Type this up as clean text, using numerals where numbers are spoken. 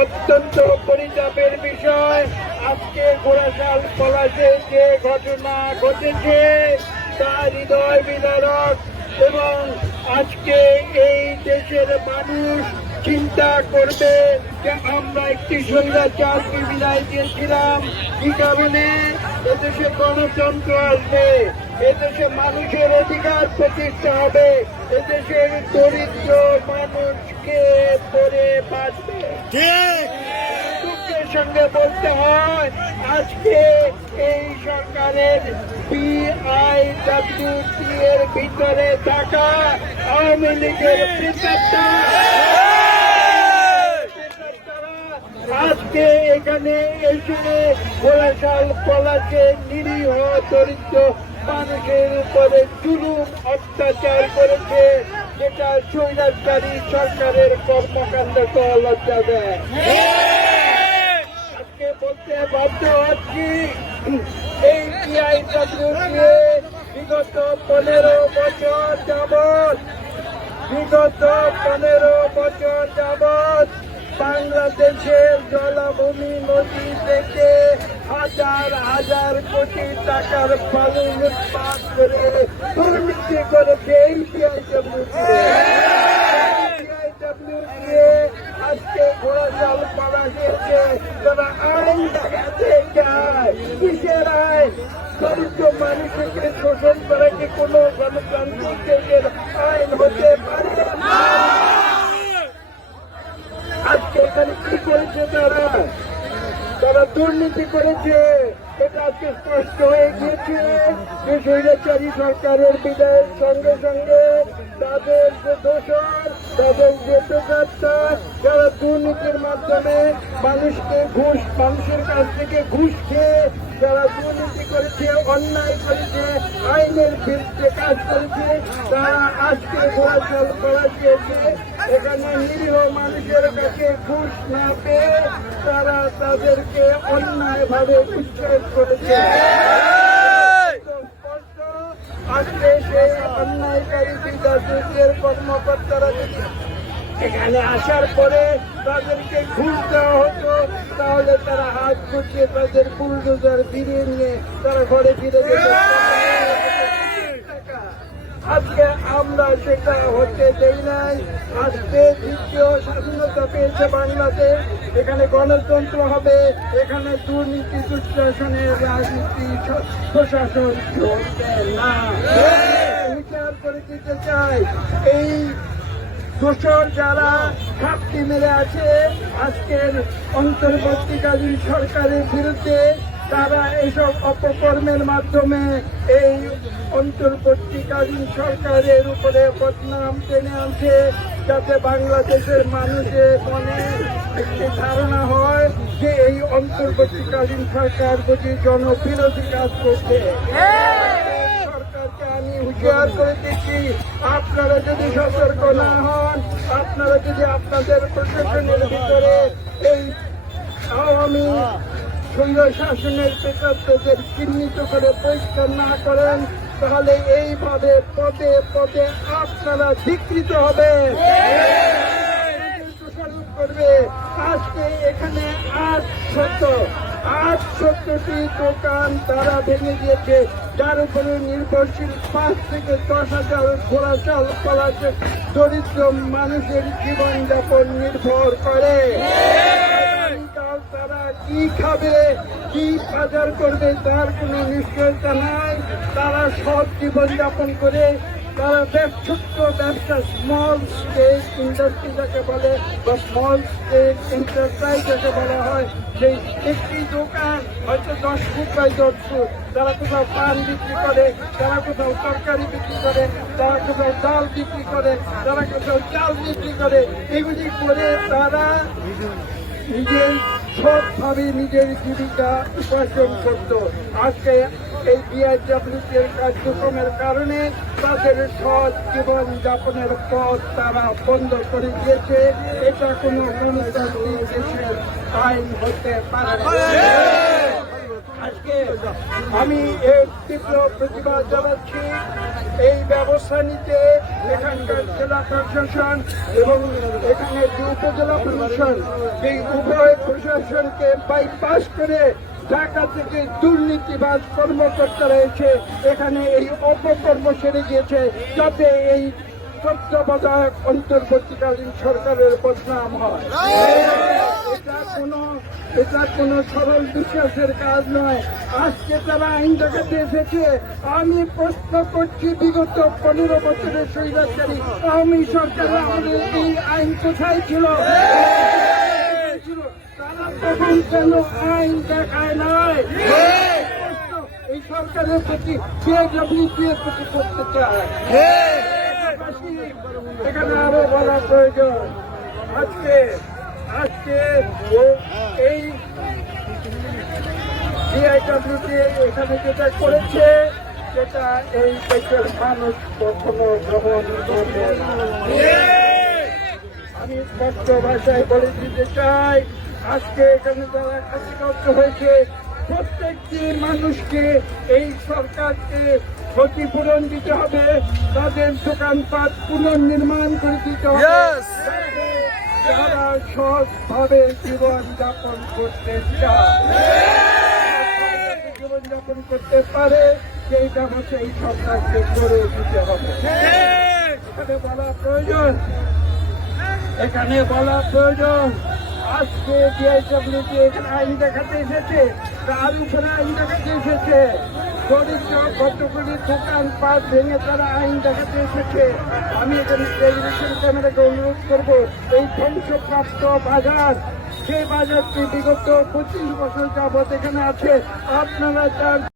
অত্যন্ত পরিতাপের বিষয়। আজকে ঘোড়াশাল পলাশে যে ঘটনা ঘটেছে তা হৃদয় বিদারক, এবং আজকে এই দেশের মানুষ চিন্তা করবে যে আমরা একটি স্বৈরাচারকে বিদায় দিয়েছিলাম কি কারণে। এদেশে গণতন্ত্র আসবে, এদেশে মানুষের অধিকার প্রতিষ্ঠা হবে, এদেশের দরিদ্র মানুষকে পরে বাঁচবে। দুঃখের সঙ্গে বলতে হয় আজকে এই সরকারের PIWT এর ভিতরে থাকা আওয়ামী লীগের প্রেতাত্মা আজকে এখানে এসে ঘোড়াশাল পলাশে নিরীহ দরিদ্র মানুষের উপরে জুলুম অত্যাচার করেছে, যেটা স্বৈরাচারী সরকারের কর্মকাণ্ড তো লজ্জা দেয়। আজকে বলতে বাধ্য হচ্ছি এই PIWT বিগত 15 বছর যাবৎ বাংলাদেশের জলাভূমি নদী থেকে হাজার হাজার কোটি টাকার বালু লুটপাট করে দুর্নীতি করেছে এই PIWT। আজকে ঘোড়াশাল পাড়া গিয়েছে, তারা আইন দেখাতে চায়। কিসের আইন? দরিদ্র মানুষকে শোষণ করা কি কোনো গণতান্ত্রিক দেশের আইন হতে পারে? আজকে এখানে কি করেছে তারা দুর্নীতি করেছে। এটা আজকে স্পষ্ট হয়ে গিয়েছে যে স্বৈরাচারী সরকারের বিদায়ের সঙ্গে সঙ্গে তাদের যে দোষর, তাদের যে প্রেতাত্মা, যারা দুর্নীতির মাধ্যমে মানুষের কাছ থেকে ঘুষ খেয়ে যারা দুর্নীতি করেছে, অন্যায় করেছে, আইনের বিরুদ্ধে কাজ করেছে, তারা আজকে ঘোড়াশাল পলাশিয়েছে। এখানে নিরীহ মানুষের কাছে ঘুষ না পেয়ে তারা তাদেরকে অন্যায় ভাবে উচ্ছেদ করেছে। আজকে সেই অন্যায়কারী বিদাসের কর্মকর্তারা এখানে আসার পরে তাদেরকে ঘুষ দেওয়া হতো, তাহলে তারা হাত গুটিয়ে তাদের বুলডোজার ফিরিয়ে নিয়ে তারা ঘরে ফিরে যেত। আজকে আমরা সেটা হতে দেই নাই। আজকে দ্বিতীয় স্বাধীনতা পেয়েছে বাংলাদেশ, এখানে গণতন্ত্র হবে, এখানে দুর্নীতি দুঃশাসনের রাজনীতি প্রশাসন চলবে না। বিচার করে দিতে চাই এই দোষর যারা ঘাপটি মেরে আছে আজকের অন্তর্বর্তীকালীন সরকারের বিরুদ্ধে, তারা এইসব অপকর্মের মাধ্যমে এই অন্তর্বর্তীকালীন সরকারের উপরে বদনাম টেনে আনছে, যাতে বাংলাদেশের মানুষের মনে একটি ধারণা হয় যে এই অন্তর্বর্তীকালীন সরকার বুঝি জনবিরোধী কাজ করছে। সরকারকে আমি হুঁশিয়ার করে দিচ্ছি, আপনারা যদি সতর্ক না হন, আপনারা যদি আপনাদের প্রশাসনের ভিতরে এই আওয়ামী শাসনের প্রেতাত্মদের চিহ্নিত করে পরিষ্কার না করেন, তাহলে এইভাবে পদে পদে আপনারা ধিকৃত হবে, দোষারোপ করবে। আজকে এখানে 800টি দোকান তারা ভেঙে দিয়েছে, যার উপরে নির্ভরশীল 5 থেকে 10,000 ঘোড়াশাল পলাশে দরিদ্র মানুষের জীবনযাপন নির্ভর করে। তারা কি খাবে, কি বাজার করবে তার কোনো নিশ্চয়তা নাই। তারা সৎ জীবনযাপন করে তারা ছোট্ট ব্যবসা, স্মল স্কেল ইন্ডাস্ট্রি যাকে বলে বা স্মল স্কেল এন্টারপ্রাইজ যাকে বলা হয়, সেই একটি দোকান হয়তো 10 ফুট বাই 10 ফুট, তারা কোথাও পান বিক্রি করে, তারা কোথাও তরকারি বিক্রি করে, তারা কোথাও ডাল বিক্রি করে, তারা কোথাও চাল বিক্রি করে। এগুলি করে তারা নিজের সৎভাবে নিজের জীবিকা উপার্জন করত। আজকে এই PIWT এর কার্যক্রমের কারণে তাদের সৎ জীবন যাপনের পথ তারা বন্ধ করে দিয়েছে। এটা কোনো গণতান্ত্রিক দেশের আইন হতে পারে না। আজকে আমি এর তীব্র প্রতিবাদ জানাচ্ছি। এই ব্যবস্থা নিতে এখানকার জেলা প্রশাসন এবং এখানে যে উপজেলা প্রশাসন, এই উভয় প্রশাসনকে বাইপাস করে ঢাকা থেকে দুর্নীতিবাজ কর্মকর্তারা এসে এখানে এই অপকর্ম সেরে গিয়েছে, যাতে এই তত্ত্বাবধায়ক অন্তর্বর্তীকালীন সরকারের বদনাম হয়। এটা কোনো সরল বিশ্বাসের কাজ নয়। আজকে তারা আইন দেখাতে এসেছে। আমি প্রশ্ন করছি, বিগত 15 বছরের স্বৈরাচারী আওয়ামী সরকার আমাদের এই আইন কোথায় ছিল? তারা তখন কেন আইন দেখায় নাই? এই সরকারের প্রতি বেজবাবদের প্রতি করতে চায়। এখানে আরো বলা প্রয়োজন, আজকে এই ডিআইডব্লিউটি এখানে যেটা করেছে, সেটা এই দেশের মানুষ কখনো গ্রহণ করবে না। আমি স্পষ্ট ভাষায় বলে দিতে চাই, আজকে এখানে যারা ক্ষতিগ্রস্ত হয়েছে প্রত্যেকটি মানুষকে এই সরকারকে ক্ষতিপূরণ দিতে হবে, তাদের দোকানপাট পুনর্নির্মাণ করে দিতে হবে, যারা সৎভাবে জীবনযাপন করতে চায়, জীবনযাপন করতে পারে, সেই ব্যবস্থা এই সরকারকে করে দিতে হবে। এখানে বলা প্রয়োজন আজকে ডিআইডব্লিউটি এখানে আইন দেখাতে এসেছে, তার উপরে আইন দেখাতে এসেছে, দরিদ্র কতগুলি দোকানপাট ভেঙে তারা আইন দেখাতে এসেছে। আমি এখানে টেলিভিশন ক্যামেরাকে অনুরোধ করবো, এই ধ্বংসপ্রাপ্ত বাজার, সেই বাজারটি বিগত 25 বছর যাবৎ এখানে আছে। আপনারা তার